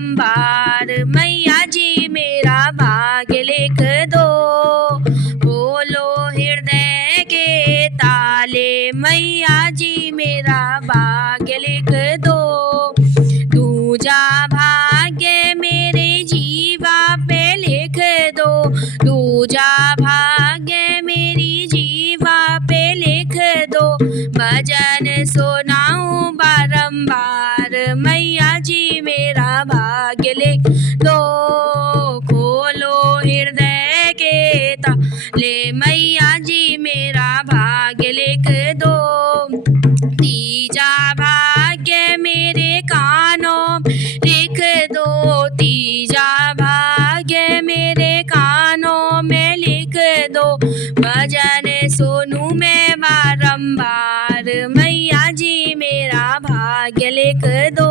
बारंबार, मैया जी मेरा भाग्य लिख दो। खोलो हृदय के ताले, मैया जी मेरा भाग्य लिख दो। दूजा भाग्य मेरे जीवा पे लिख दो, दूजा भाग्य मेरी जीवा पे लिख दो। भजन सुनाऊं बारंबार, मैया जी मेरा भाग्य लिख दो। खोलो हृदय के ताले, मैया जी मेरा भाग्य लिख दो। तीजा भाग्य मेरे कानों लिख दो, तीजा भाग्य मेरे कानों में लिख दो। भजन सुनूं मैं बारंबार, मैया जी मेरा भाग्य लिख दो।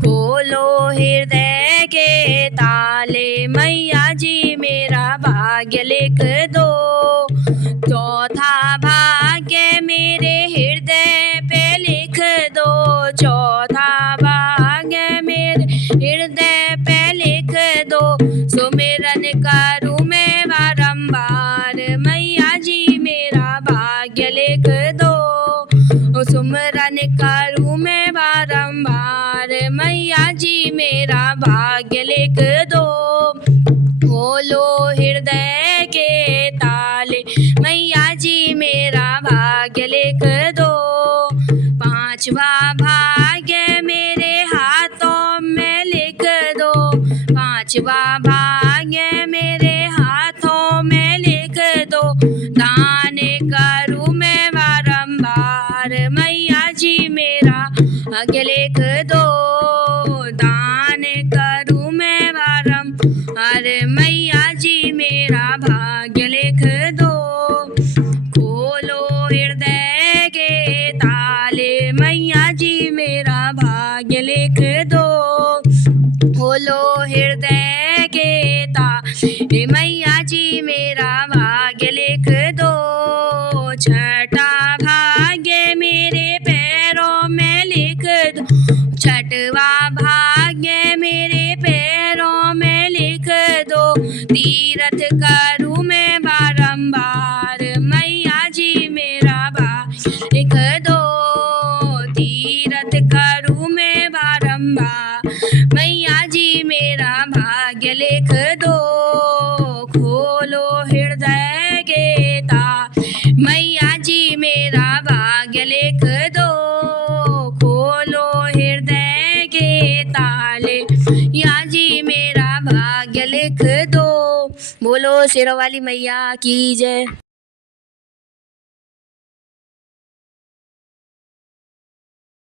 खोलो हृदय के ताले, मैया जी मेरा भाग्य लिख दो। चौथा भाग्य मेरे हृदय पे लिख दो, चौथा भाग्य मेरे हृदय पे लिख दो। सुमिरन करूं मैं बारंबार, मैया जी मेरा भाग्य लिख दो। सुमिरन करूं मैं बारंबार, मैया जी मेरा भाग्य लिख दो। खोलो हृदय के ताले, मैया जी मेरा भाग्य लिख दो। पांचवा भाग्य मेरे हाथों में लिख दो, पांचवा भाग्य मेरे हाथों में लिख दो। दान करूं मैं बारंबार, मैया जी मेरा भाग्य लिख दो। दान करूं मैं बारंबार, मैया जी मेरा भाग्य लिख दो। खोलो हृदय के ताले, मैया जी मेरा भाग्य लिख दो। खोलो हृदय के ताले, मैया जी मेरा भाग्य लिख दो। छठा भाग्य मेरे पैरों में लिख दो, छठवा भाग्य मेरे पैरों में लिख दो। तीरथ करूं मैं बारंबार, मैया जी मेरा भाग्य लिख दो। तीरथ करूं मैं बारंबार, मैया जी मेरा भाग्य लिख दो। खोलो हृदय के ताले, मैया जी मेरा भाग्य लिख दो। खोलो हृदय के ताले, मैया जी मेरा भाग्य लिख दो। बोलो शेरों वाली मैया की जय।